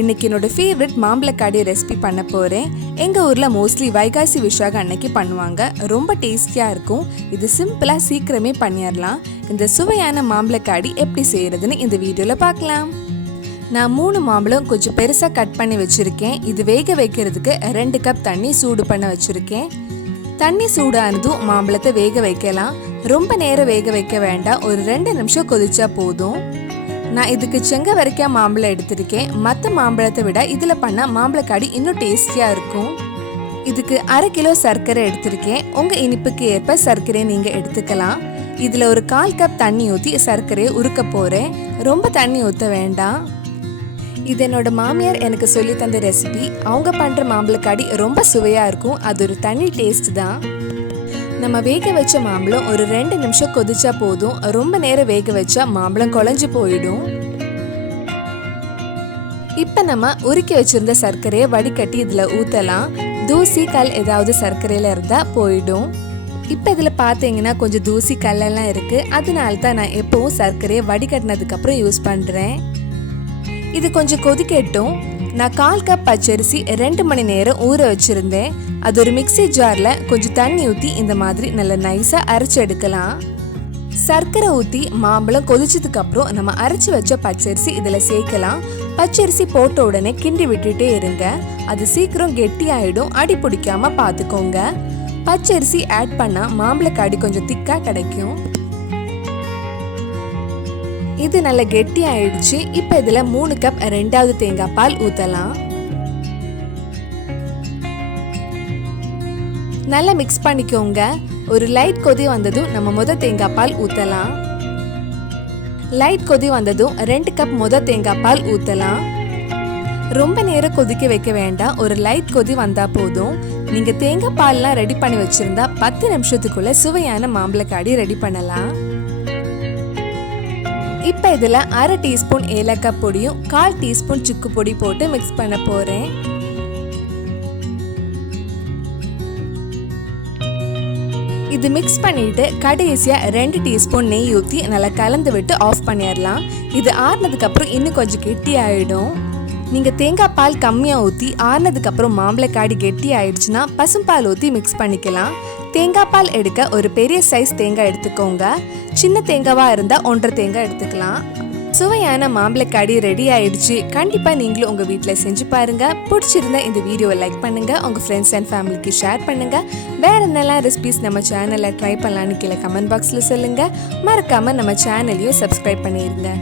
இன்னைக்கு என்னோட favourite மாம்பழக்காடி recipe பண்ண போகிறேன். எங்கள் ஊரில் மோஸ்ட்லி வைகாசி விஷாக அன்னைக்கு பண்ணுவாங்க. ரொம்ப டேஸ்டியாக இருக்கும். இது சிம்பிளாக சீக்கிரமே பண்ணிடலாம். இந்த சுவையான மாம்பழக்காடி எப்படி செய்கிறதுன்னு இந்த வீடியோவில் பார்க்கலாம். நான் 3 மாம்பழம் கொஞ்சம் பெருசாக கட் பண்ணி வச்சுருக்கேன். இது வேக வைக்கிறதுக்கு 2 கப் தண்ணி சூடு பண்ண வச்சுருக்கேன். தண்ணி சூடானதும் மாம்பழத்தை வேக வைக்கலாம். ரொம்ப நேரம் வேக வைக்க வேண்டாம், ஒரு 2 நிமிஷம் கொதிச்சா போதும். நான் இதுக்கு செங்க வரைக்கும் மாம்பழம் எடுத்திருக்கேன். மற்ற மாம்பழத்தை விட இதில் பண்ண மாம்பழக்காடி இன்னும் டேஸ்டியாக இருக்கும். இதுக்கு 1/2 கிலோ சர்க்கரை எடுத்திருக்கேன். உங்கள் இனிப்புக்கு ஏற்ப சர்க்கரையை நீங்கள் எடுத்துக்கலாம். இதில் ஒரு 1/4 கப் தண்ணி ஊற்றி சர்க்கரையை உருக்க போகிறேன். ரொம்ப தண்ணி ஊற்ற வேண்டாம். இது என்னோட மாமியார் எனக்கு சொல்லி தந்த ரெசிபி. அவங்க பண்ணுற மாம்பழக்காடி ரொம்ப சுவையாக இருக்கும். அது ஒரு தனி டேஸ்ட் தான். நம்ம வேக வச்ச மாம்பழம் ஒரு 2 நிமிஷம் கொதிச்சா போதும். ரொம்ப நேரம் வேக வச்சா மாம்பழம் குழஞ்சு போயிடும். இப்போ நம்ம உருக்கி வச்சிருந்த சர்க்கரையை வடிகட்டி இதில் ஊற்றலாம். தூசி கல் ஏதாவது சர்க்கரையில் இருந்தால் போயிடும். இப்போ இதில் பார்த்தீங்கன்னா கொஞ்சம் தூசி கல்லெல்லாம் இருக்குது. அதனால தான் நான் எப்போவும் சர்க்கரையை வடிகட்டினதுக்கப்புறம் யூஸ் பண்ணுறேன். இது கொஞ்சம் கொதிக்கட்டும். நான் 1/4 கப் பச்சரிசி 2 மணி நேரம் ஊற வச்சுருந்தேன். அது ஒரு மிக்சி ஜாரில் கொஞ்சம் தண்ணி ஊற்றி இந்த மாதிரி நல்லா நைஸாக அரைச்சி எடுக்கலாம். சர்க்கரை ஊற்றி மாம்பழம் கொதிச்சதுக்கப்புறம் நம்ம அரைச்சி வச்ச பச்சரிசி இதில் சேர்க்கலாம். பச்சரிசி போட்ட உடனே கிண்டி விட்டுட்டே இருங்க. அது சீக்கிரம் கெட்டி ஆகிடும். அடி பிடிக்காம பார்த்துக்கோங்க. பச்சரிசி ஆட் பண்ணால் மாம்பழக்காடி கொஞ்சம் திக்காக கிடைக்கும். இது நல்ல கெட்டி ஆயிடுச்சு. இப்போ இதில் 3 கப் 2வது தேங்காய் பால் ஊற்றலாம். நல்லா மிக்ஸ் பண்ணிக்கோங்க. ஒரு லைட் கொதி வந்ததும் நம்ம தேங்காய் பால் ஊற்றலாம். லைட் கொதி வந்ததும் 2 கப் தேங்காய் பால் ஊற்றலாம். ரொம்ப நேரம் கொதிக்க வைக்க வேண்டாம், ஒரு லைட் கொதி வந்தால் போதும். நீங்கள் தேங்காய் பால்லாம் ரெடி பண்ணி வச்சுருந்தா 10 நிமிஷத்துக்குள்ளே சுவையான மாம்பழக்காடி ரெடி பண்ணலாம். இப்போ இதில் 1/2 டீஸ்பூன் ஏலக்காய் பொடியும் 1/4 டீஸ்பூன் சுக்கு பொடி போட்டு மிக்ஸ் பண்ண போகிறேன். இது மிக்ஸ் பண்ணிட்டு கடைசியாக 2 டீஸ்பூன் நெய் ஊற்றி நல்லா கலந்து விட்டு ஆஃப் பண்ணிடலாம். இது ஆறுனதுக்கப்புறம் இன்னும் கொஞ்சம் கெட்டி ஆகிடும். நீங்கள் தேங்காய் பால் கம்மியாக ஊற்றி ஆறுனதுக்கப்புறம் மாம்பழக்காடி கெட்டி ஆயிடுச்சுன்னா பசும்பால் ஊற்றி மிக்ஸ் பண்ணிக்கலாம். தேங்காய் பால் எடுக்க ஒரு பெரிய சைஸ் தேங்காய் எடுத்துக்கோங்க. சின்ன தேங்காவாக இருந்தால் 1.5 தேங்காய் எடுத்துக்கலாம். சுவையான மாம்பழக்காடி ரெடி ஆயிடுச்சு. கண்டிப்பாக நீங்களும் உங்கள் வீட்டில் செஞ்சு பாருங்கள். பிடிச்சிருந்தா இந்த வீடியோவை லைக் பண்ணுங்கள். உங்கள் ஃப்ரெண்ட்ஸ் அண்ட் ஃபேமிலிக்கு ஷேர் பண்ணுங்கள். வேறு என்னெல்லாம் ரெசிபிஸ் நம்ம சேனலில் ட்ரை பண்ணலான்னு கீழே கமெண்ட் பாக்ஸில் சொல்லுங்கள். மறக்காமல் நம்ம சேனலையும் சப்ஸ்கிரைப் பண்ணிடுங்க.